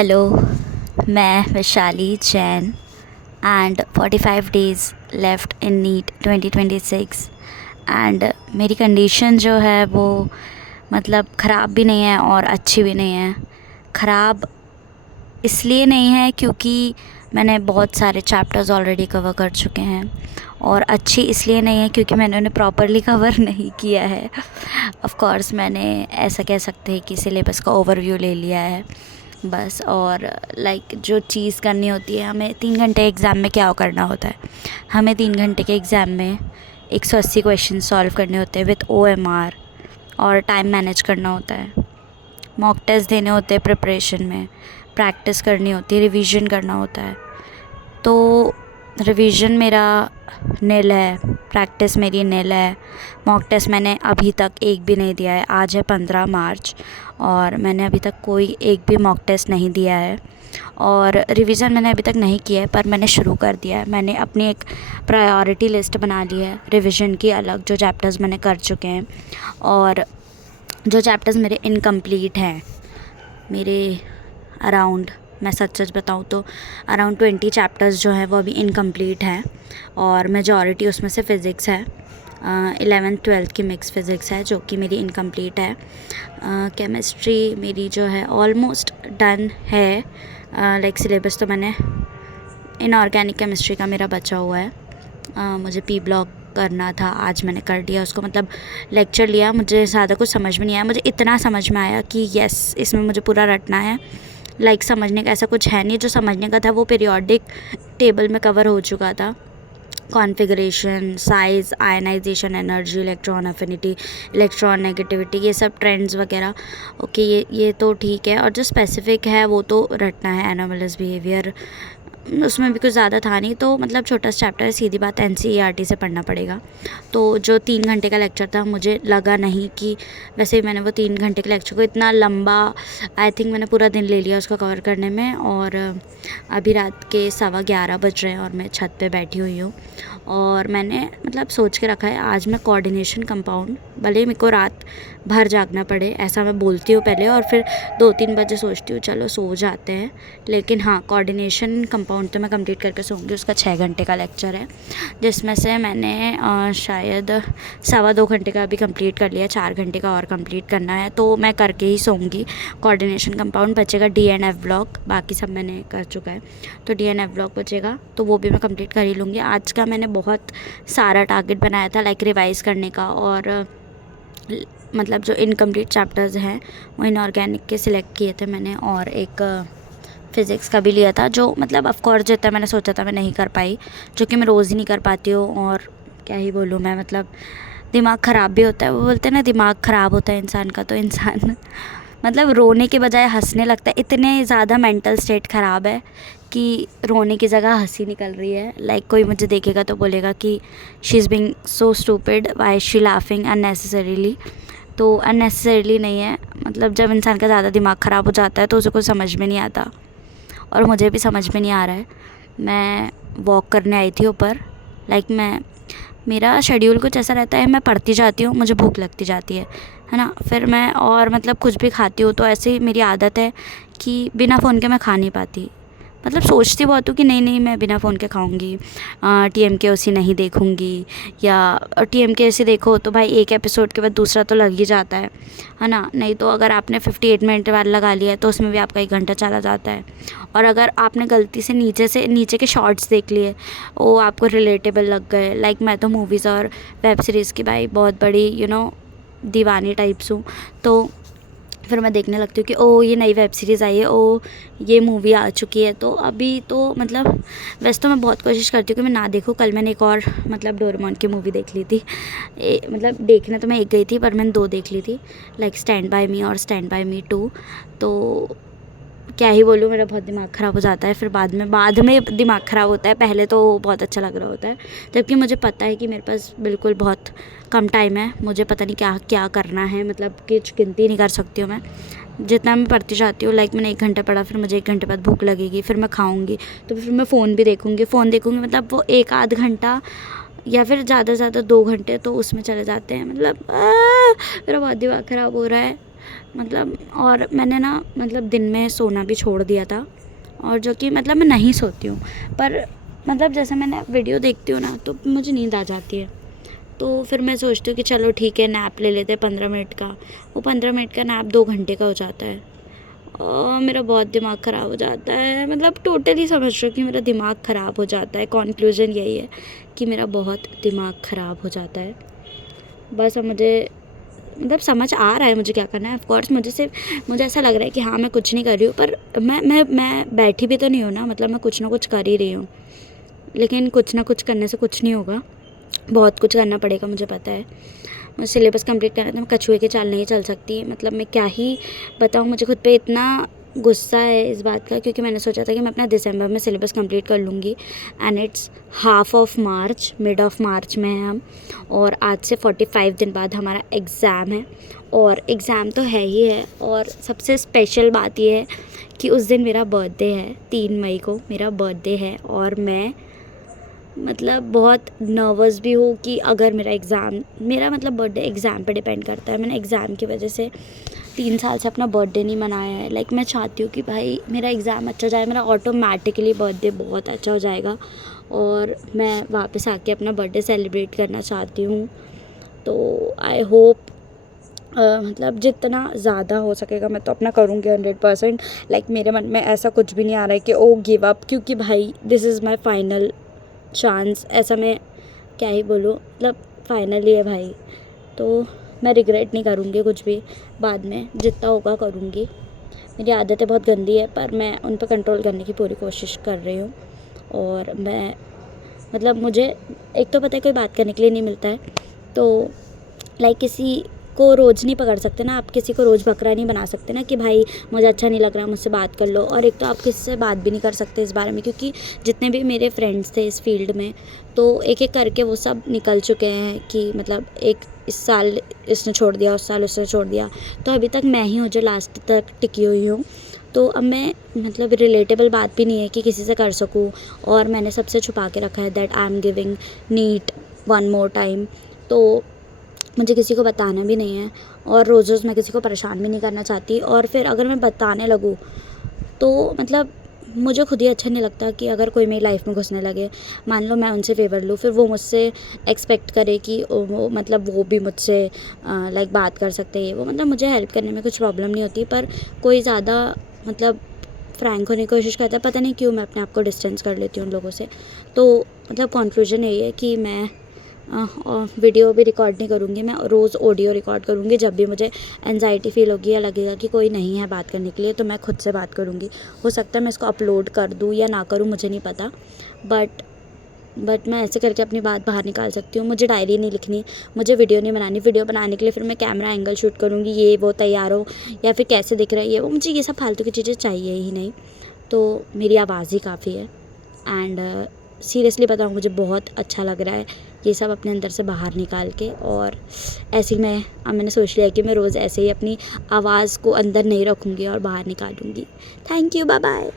Hello, मैं Vaishali Jain and 45 days left in NEET 2026 एंड मेरी कंडीशन जो है वो मतलब ख़राब भी नहीं है और अच्छी भी नहीं है। ख़राब इसलिए नहीं है क्योंकि मैंने बहुत सारे चैप्टर्स ऑलरेडी कवर कर चुके हैं, और अच्छी इसलिए नहीं है क्योंकि मैंने उन्हें प्रॉपरली कवर नहीं किया है। ऑफ़ कोर्स मैंने ऐसा कह सकते हैं कि सिलेबस का ओवरव्यू ले लिया है बस। और जो चीज़ करनी होती है, हमें 3 घंटे एग्ज़ाम में क्या करना होता है, हमें 3 घंटे के एग्ज़ाम में 180 क्वेश्चन सॉल्व करने होते हैं विथ OMR, और टाइम मैनेज करना होता है, मॉक टेस्ट देने होते हैं, प्रिपरेशन में प्रैक्टिस करनी होती है, रिवीजन करना होता है। तो रिवीजन मेरा निल है, प्रैक्टिस मेरी निल है। मॉक टेस्ट मैंने अभी तक एक भी नहीं दिया है। आज है 15 मार्च और मैंने अभी तक कोई एक भी मॉक टेस्ट नहीं दिया है, और रिवीजन मैंने अभी तक नहीं किया है, पर मैंने शुरू कर दिया है। मैंने अपनी एक प्रायोरिटी लिस्ट बना ली है रिवीजन की अलग, जो चैप्टर्स मैंने कर चुके हैं, और जो चैप्टर्स मेरे इनकम्प्लीट हैं, मेरे अराउंड, मैं सच बताऊँ तो अराउंड 20 चैप्टर्स जो हैं वो अभी इनकम्प्लीट हैं, और मेजॉरिटी उसमें से फ़िज़िक्स है। 11th-12th की मिक्स फ़िज़िक्स है जो कि मेरी इनकम्प्लीट है। केमिस्ट्री मेरी जो है ऑलमोस्ट डन है। सिलेबस तो मैंने इनऑर्गेनिक केमिस्ट्री का मेरा बचा हुआ है। मुझे पी ब्लॉक करना था, आज मैंने कर दिया उसको। मतलब लेक्चर लिया, मुझे ज़्यादा कुछ समझ में नहीं आया। मुझे इतना समझ में आया कि यस, इसमें मुझे पूरा रटना है। समझने का ऐसा कुछ है नहीं, जो समझने का था वो पीरियोडिक टेबल में कवर हो चुका था। Configuration, size, ionisation energy, electron affinity, electron negativity, ये सब ट्रेंड्स वगैरह ओके, ये तो ठीक है। और जो स्पेसिफ़िक है वो तो रटना है। एनोमलस बिहेवियर, उसमें भी कुछ ज़्यादा था नहीं, तो मतलब छोटा सा चैप्टर है, सीधी बात NCERT से पढ़ना पड़ेगा। तो जो 3 घंटे का लेक्चर था, मुझे लगा नहीं कि, वैसे ही मैंने वो 3 घंटे के लेक्चर को इतना लंबा, आई थिंक मैंने पूरा दिन ले लिया उसको कवर करने में। और अभी रात के 11:15 बज रहे हैं और मैं छत पे बैठी हुई हूँ, और मैंने मतलब सोच के रखा है आज मैं कोऑर्डिनेशन कंपाउंड, भले ही मेरे को रात भर जागना पड़े, ऐसा मैं बोलती हूँ पहले, और फिर 2-3 बजे सोचती हूँ चलो सो जाते हैं, लेकिन हाँ, कोऑर्डिनेशन कंपाउंड तो मैं कंप्लीट करके सोऊंगी। उसका 6 घंटे का लेक्चर है, जिसमें से मैंने शायद 2.25 घंटे का अभी कंप्लीट कर लिया, 4 घंटे का और कंप्लीट करना है, तो मैं करके ही सोऊंगी। कोऑर्डिनेशन कंपाउंड बचेगा, DNF ब्लॉक, बाकी सब मैंने कर चुका है, तो DNF ब्लॉक बचेगा, तो वो भी मैं कंप्लीट कर ही लूँगी। आज का मैंने बहुत सारा टारगेट बनाया था रिवाइज़ करने का, और मतलब जो इनकम्प्लीट चैप्टर्स हैं वो इनऑर्गेनिक के सिलेक्ट किए थे मैंने, और एक फ़िज़िक्स का भी लिया था, जो मतलब ऑफ़ कोर्स जितना मैंने सोचा था मैं नहीं कर पाई, जो कि मैं रोज़ ही नहीं कर पाती हूँ। और क्या ही बोलूँ मैं, मतलब दिमाग ख़राब भी होता है। वो बोलते हैं ना, दिमाग ख़राब होता है इंसान का, तो इंसान मतलब रोने के बजाय हंसने लगता है। इतने ज़्यादा मेंटल स्टेट ख़राब है कि रोने की जगह हंसी निकल रही है। कोई मुझे देखेगा तो बोलेगा कि she is being so stupid, why is she laughing unnecessarily. तो अननेसेसरीली नहीं है, मतलब जब इंसान का ज़्यादा दिमाग ख़राब हो जाता है तो उसे कुछ समझ में नहीं आता, और मुझे भी समझ में नहीं आ रहा है। मैं वॉक करने आई थी ऊपर, मेरा शेड्यूल कुछ ऐसा रहता है, मैं पढ़ती जाती हूँ, मुझे भूख लगती जाती है ना, फिर मैं और मतलब कुछ भी खाती हूँ, तो ऐसे ही मेरी आदत है कि बिना फ़ोन के मैं खा नहीं पाती। मतलब सोचती बहुत हूँ कि नहीं मैं बिना फ़ोन के खाऊंगी, TMKOC नहीं देखूंगी, या TMKOC देखो तो भाई एक एपिसोड के बाद दूसरा तो लग ही जाता है ना। नहीं तो अगर आपने 58 मिनट वाला लगा लिया है तो उसमें भी आपका 1 घंटा चला जाता है। और अगर आपने गलती से नीचे के शॉर्ट्स देख लिए, वो आपको रिलेटेबल लग गए, मैं तो मूवीज़ और वेब सीरीज़ की भाई बहुत बड़ी दीवानी टाइप्स हूँ, तो फिर मैं देखने लगती हूँ कि ओ ये नई वेब सीरीज़ आई है, ओ ये मूवी आ चुकी है। तो अभी तो मतलब वैसे तो मैं बहुत कोशिश करती हूँ कि मैं ना देखूँ। कल मैंने एक और मतलब डोरेमोन की मूवी देख ली थी। मतलब देखने तो मैं एक गई थी, पर मैंने 2 देख ली थी, स्टैंड बाय मी और स्टैंड बाय मी 2। तो क्या ही बोलूँ, मेरा बहुत दिमाग ख़राब हो जाता है, फिर बाद में दिमाग ख़राब होता है। पहले तो बहुत अच्छा लग रहा होता है, जबकि मुझे पता है कि मेरे पास बिल्कुल बहुत कम टाइम है, मुझे पता नहीं क्या क्या करना है, मतलब कुछ गिनती नहीं कर सकती हूँ मैं, जितना मैं पढ़ती जाती हूँ। मैंने 1 घंटा पढ़ा, फिर मुझे 1 घंटे बाद भूख लगेगी, फिर मैं खाऊंगी, तो फिर मैं फ़ोन भी देखूँगी, मतलब वो 1 आध घंटा या फिर ज़्यादा से ज़्यादा 2 घंटे तो उसमें चले जाते हैं। मतलब मेरा बहुत दिमाग ख़राब हो रहा है। मतलब और मैंने ना मतलब दिन में सोना भी छोड़ दिया था, और जो कि मतलब मैं नहीं सोती हूँ, पर मतलब जैसे मैंने वीडियो देखती हूँ ना तो मुझे नींद आ जाती है। तो फिर मैं सोचती हूँ कि चलो ठीक है, नैप ले लेते हैं 15 मिनट का। वो 15 मिनट का नैप 2 घंटे का हो जाता है, और मेरा बहुत दिमाग ख़राब हो जाता है। मतलब टोटली समझ रहे हो कि मेरा दिमाग ख़राब हो जाता है। कॉन्क्लूज़न यही है कि मेरा बहुत दिमाग ख़राब हो जाता है। बस अब मुझे मतलब समझ आ रहा है मुझे क्या करना है। ऑफ कोर्स मुझे ऐसा लग रहा है कि हाँ मैं कुछ नहीं कर रही हूँ, पर मैं बैठी भी तो नहीं हूँ ना, मतलब मैं कुछ ना कुछ कर ही रही हूँ। लेकिन कुछ ना कुछ करने से कुछ नहीं होगा, बहुत कुछ करना पड़ेगा, मुझे पता है। मुझे सिलेबस कंप्लीट करना था, मैं कछुए के चाल नहीं चल सकती। मतलब मैं क्या ही बताऊँ, मुझे खुद पे इतना गुस्सा है इस बात का, क्योंकि मैंने सोचा था कि मैं अपना दिसंबर में सिलेबस कंप्लीट कर लूँगी, and it's half of March, mid of March में हैं हम, और आज से 45 दिन बाद हमारा एग्ज़ाम है। और एग्ज़ाम तो है ही है, और सबसे स्पेशल बात ये है कि उस दिन मेरा बर्थडे है, 3 मई को मेरा बर्थडे है, और मैं मतलब बहुत नर्वस भी हूँ कि अगर मेरा मतलब बर्थडे एग्ज़ाम पे डिपेंड करता है। मैंने एग्ज़ाम की वजह से 3 साल से अपना बर्थडे नहीं मनाया है। लाइक मैं चाहती हूँ कि भाई मेरा एग्ज़ाम अच्छा जाए, मेरा ऑटोमेटिकली बर्थडे बहुत अच्छा हो जाएगा, और मैं वापस आके अपना बर्थडे सेलिब्रेट करना चाहती हूँ। तो आई होप मतलब जितना ज़्यादा हो सकेगा मैं तो अपना करूँगी 100%। लाइक मेरे मन में ऐसा कुछ भी नहीं आ रहा है कि ओ गिव अप, क्योंकि भाई this is my final chance. ऐसा मैं क्या ही बोलूँ, मतलब फाइनली है भाई, तो मैं रिग्रेट नहीं करूँगी कुछ भी। बाद में जितना होगा करूँगी। मेरी आदतें बहुत गंदी है, पर मैं उन पर कंट्रोल करने की पूरी कोशिश कर रही हूँ। और मैं मतलब मुझे एक तो पता है कोई बात करने के लिए नहीं मिलता है, तो लाइक किसी को रोज़ नहीं पकड़ सकते ना आप, किसी को रोज़ बकरा नहीं बना सकते ना कि भाई मुझे अच्छा नहीं लग रहा, मुझसे बात कर लो। और एक तो आप किसी से बात भी नहीं कर सकते इस बारे में, क्योंकि जितने भी मेरे फ्रेंड्स थे इस फील्ड में, तो एक एक करके वो सब निकल चुके हैं कि मतलब एक इस साल इसने छोड़ दिया, उस साल उसने छोड़ दिया, तो अभी तक मैं ही हूँ जो लास्ट तक टिकी हुई हूँ। तो अब मैं मतलब रिलेटेबल बात भी नहीं है कि किसी से कर सकूँ, और मैंने सबसे छुपा के रखा है that I am giving NEET 1 more time. तो मुझे किसी को बताना भी नहीं है, और रोज़ रोज़ मैं किसी को परेशान भी नहीं करना चाहती। और फिर अगर मैं बताने लगूँ तो मतलब मुझे खुद ही अच्छा नहीं लगता कि अगर कोई मेरी लाइफ में घुसने लगे, मान लो मैं उनसे फेवर लूँ, फिर वो मुझसे एक्सपेक्ट करे कि वो मतलब वो भी मुझसे लाइक बात कर सकते हैं। वो मतलब मुझे हेल्प करने में कुछ प्रॉब्लम नहीं होती, पर कोई ज़्यादा मतलब फ्रैंक होने की कोशिश करता है, पता नहीं क्यों मैं अपने आप को डिस्टेंस कर लेती हूँ उन लोगों से। तो मतलब कंक्लूजन यही है कि मैं वीडियो भी रिकॉर्ड नहीं करूँगी, मैं रोज़ ऑडियो रिकॉर्ड करूँगी। जब भी मुझे एंजाइटी फ़ील होगी या लगेगा कि कोई नहीं है बात करने के लिए, तो मैं खुद से बात करूँगी। हो सकता है मैं इसको अपलोड कर दूँ या ना करूँ, मुझे नहीं पता, बट मैं ऐसे करके अपनी बात बाहर निकाल सकती हूँ। मुझे डायरी नहीं लिखनी, मुझे वीडियो नहीं बनानी। वीडियो बनाने के लिए फिर मैं कैमरा एंगल शूट करूँगी, ये वो तैयार हो या फिर कैसे दिख रहा है ये वो, मुझे ये सब फालतू की चीज़ें चाहिए ही नहीं। तो मेरी आवाज़ ही काफ़ी है, एंड सीरियसली बताऊँ मुझे बहुत अच्छा लग रहा है ये सब अपने अंदर से बाहर निकाल के। और ऐसे ही मैंने सोच लिया कि मैं रोज़ ऐसे ही अपनी आवाज़ को अंदर नहीं रखूँगी और बाहर निकालूँगी। Thank you, bye bye.